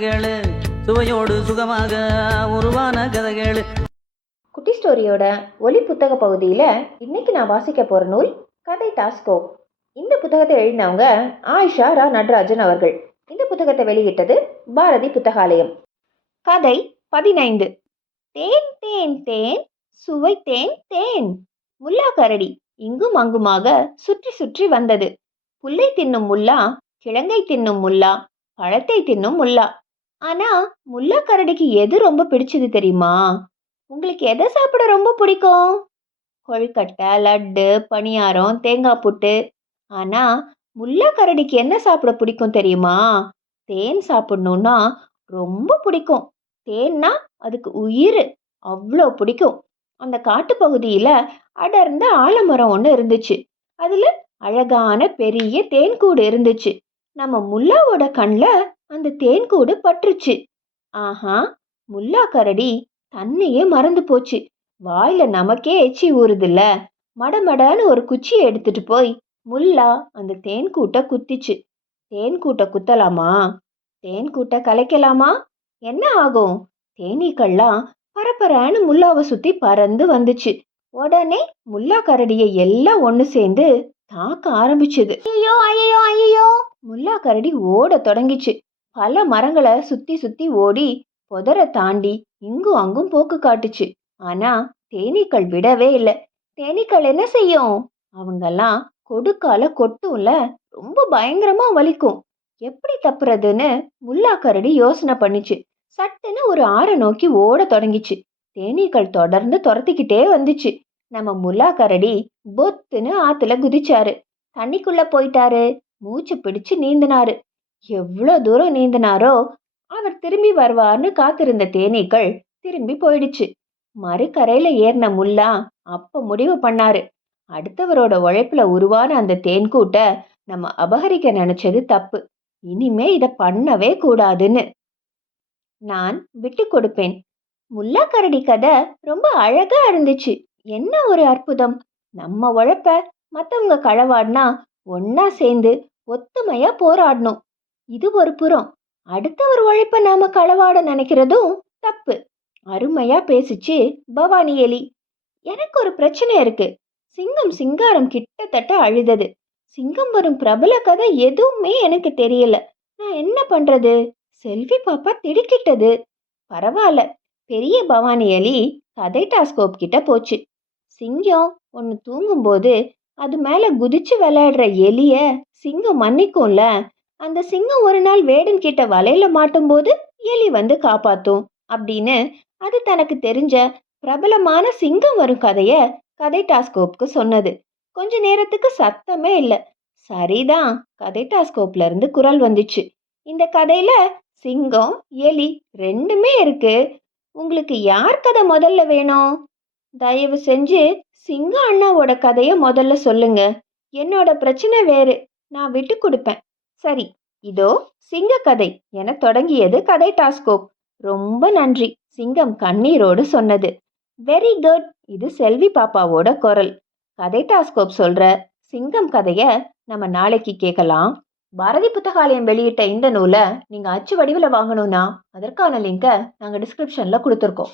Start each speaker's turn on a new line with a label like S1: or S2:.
S1: கதைகள் சுவையோடு சுகமாக உருவான கதைகள்.
S2: குட்டி ஸ்டோரியோட ஒலி புத்தக பகுதியில் இன்னைக்கு நான் வாசிக்க போகிற நூல் கதை டாஸ்கோ. இந்த புத்தகத்தை எழுதினவங்க ஆயிஷா ரா நடராஜன் அவர்கள். இந்த புத்தகத்தை வெளியிட்டது பாரதி புத்தகாலயம். கதை பதினைந்து. தேன் தேன் தேன் சுவை தேன் தேன். முல்லா கரடி இங்கும் அங்குமாக சுற்றி சுற்றி வந்தது. புல்லை தின்னும் முல்லா கிழங்கை தின்னும் முல்லா பழத்தை தின்னும் முல்லா. ஆனா முல்லா கரடிக்கு எது ரொம்ப பிடிச்சது தெரியுமா? உங்களுக்கு எதை சாப்பிட ரொம்ப பிடிக்கும்? கொழுக்கட்டை லட்டு பணியாரம் தேங்காய் புட்டு. ஆனால் முல்லா கரடிக்கு என்ன சாப்பிட பிடிக்கும் தெரியுமா? தேன் சாப்பிடணுன்னா ரொம்ப பிடிக்கும். தேன்னா அதுக்கு உயிர். அவ்வளோ பிடிக்கும். அந்த காட்டுப்பகுதியில் அடர்ந்த ஆலமரம் ஒன்று இருந்துச்சு. அதில் அழகான பெரிய தேன்கூடு இருந்துச்சு. நம்ம முல்லாவோட கண்ணில் அந்த தேன்கூடு பற்றுச்சு ஆஹா முல்லா கரடி தன்னையே மறந்து போச்சு. வாயில நமக்கே எச்சி ஊறுதுல்ல. மடமடன்னு ஒரு குச்சியை எடுத்துட்டு போய் முல்லா அந்த தேன்கூட்டை குத்திச்சு. தேன்கூட்டை குத்தலாமா? தேன்கூட்டை கலைக்கலாமா? என்ன ஆகும்? தேனீக்கள்லாம் பரபரன்னு முல்லாவை சுத்தி பறந்து வந்துச்சு. உடனே முல்லா கரடியை எல்லாம் ஒன்று சேர்ந்து தாக்க ஆரம்பிச்சது. ஐயோ ஐயோ ஐயோ முல்லா கரடி ஓட தொடங்கிச்சு. பல மரங்களை சுத்தி சுத்தி ஓடி புதரை தாண்டி இங்கும் அங்கும் போக்கு காட்டுச்சு. ஆனா தேனீக்கள் விடவே இல்லை. தேனீக்கள் என்ன செய்யும்? அவங்கெல்லாம் கொடுக்கால கொட்டும்ல. ரொம்ப பயங்கரமா வலிக்கும். எப்படி தப்புறதுன்னு முல்லா கரடி யோசனை பண்ணுச்சு. சட்டுன்னு ஒரு ஆறை நோக்கி ஓட தொடங்கிச்சு. தேனீக்கள் தொடர்ந்து துரத்திக்கிட்டே வந்துச்சு. நம்ம முல்லா கரடி பொத்துன்னு ஆத்துல குதிச்சாரு. தண்ணிக்குள்ள போயிட்டாரு. மூச்சு பிடிச்சு நீந்தினாரு. எவ்வளோ தூரம் நீந்தினாரோ அவர் திரும்பி வருவார்னு காத்திருந்த தேனீக்கள் திரும்பி போயிடுச்சு. மறுக்கரையில ஏறின முல்லா அப்ப முடிவு பண்ணாரு. அடுத்தவரோட உழைப்புல உருவான அந்த தேன்கூட்டை நம்ம அபகரிக்க நினைச்சது தப்பு. இனிமே இதை பண்ணவே கூடாதுன்னு. நான் விட்டு கொடுப்பேன். முல்லா கரடி கதை ரொம்ப அழகா இருந்துச்சு. என்ன ஒரு அற்புதம். நம்ம உழைப்ப மத்தவங்க களவாடினா ஒன்னா சேர்ந்து ஒத்துமையா போராடணும். இது ஒரு புறம். அடுத்தவர் உழைப்ப நாம களவாட நினைக்கிறதும் தப்பு. அருமையா பேசிச்சு பவானி எலி. எனக்கு ஒரு பிரச்சனை இருக்கு. சிங்கம் சிங்காரம் கிட்டத்தட்ட அழுதது. சிங்கம் வரும் பிரபல கதை எதுவுமே எனக்கு தெரியல. நான் என்ன பண்றது? செல்வி பாப்பா திடுக்கிட்டது. பரவாயில்ல. பெரிய பவானி எலி கதை டாஸ்கோப் கிட்ட போச்சு. சிங்கம் ஒன்று தூங்கும்போது அது மேலே குதிச்சு விளையாடுற எலிய சிங்கம் மன்னிக்கும்ல? அந்த சிங்கம் ஒரு நாள் வேடன் கிட்ட வலையில மாட்டும்போது எலி வந்து காப்பாத்தும் அப்படின்னு அது தனக்கு தெரிஞ்ச பிரபலமான சிங்கம் வரும் கதைய கதை டாஸ்கோப்க்கு சொன்னது. கொஞ்ச நேரத்துக்கு சத்தமே இல்லை. சரிதான் கதை டாஸ்கோப்ல இருந்து குரல் வந்துச்சு. இந்த கதையில சிங்கம் எலி ரெண்டுமே இருக்கு. உங்களுக்கு யார் கதை முதல்ல வேணும்? தயவு செஞ்சு சிங்கம் அண்ணாவோட கதையை முதல்ல சொல்லுங்க. என்னோட பிரச்சனை வேறு. நான் விட்டு கொடுப்பேன். சரி இதோ சிங்க கதை என தொடங்கியது கதை டாஸ்கோப். ரொம்ப நன்றி சிங்கம் கண்ணீரோடு சொன்னது. வெரி குட் இது செல்வி பாப்பாவோட குரல். கதை டாஸ்கோப் சொல்ற சிங்கம் கதைய நம்ம நாளைக்கு கேட்கலாம். பாரதி புத்தகாலயம் வெளியிட்ட இந்த நூலை நீங்கள் அச்சு வடிவில் வாங்கணும்னா அதற்கான லிங்கை நாங்கள் டிஸ்கிரிப்ஷனில் கொடுத்துருக்கோம்.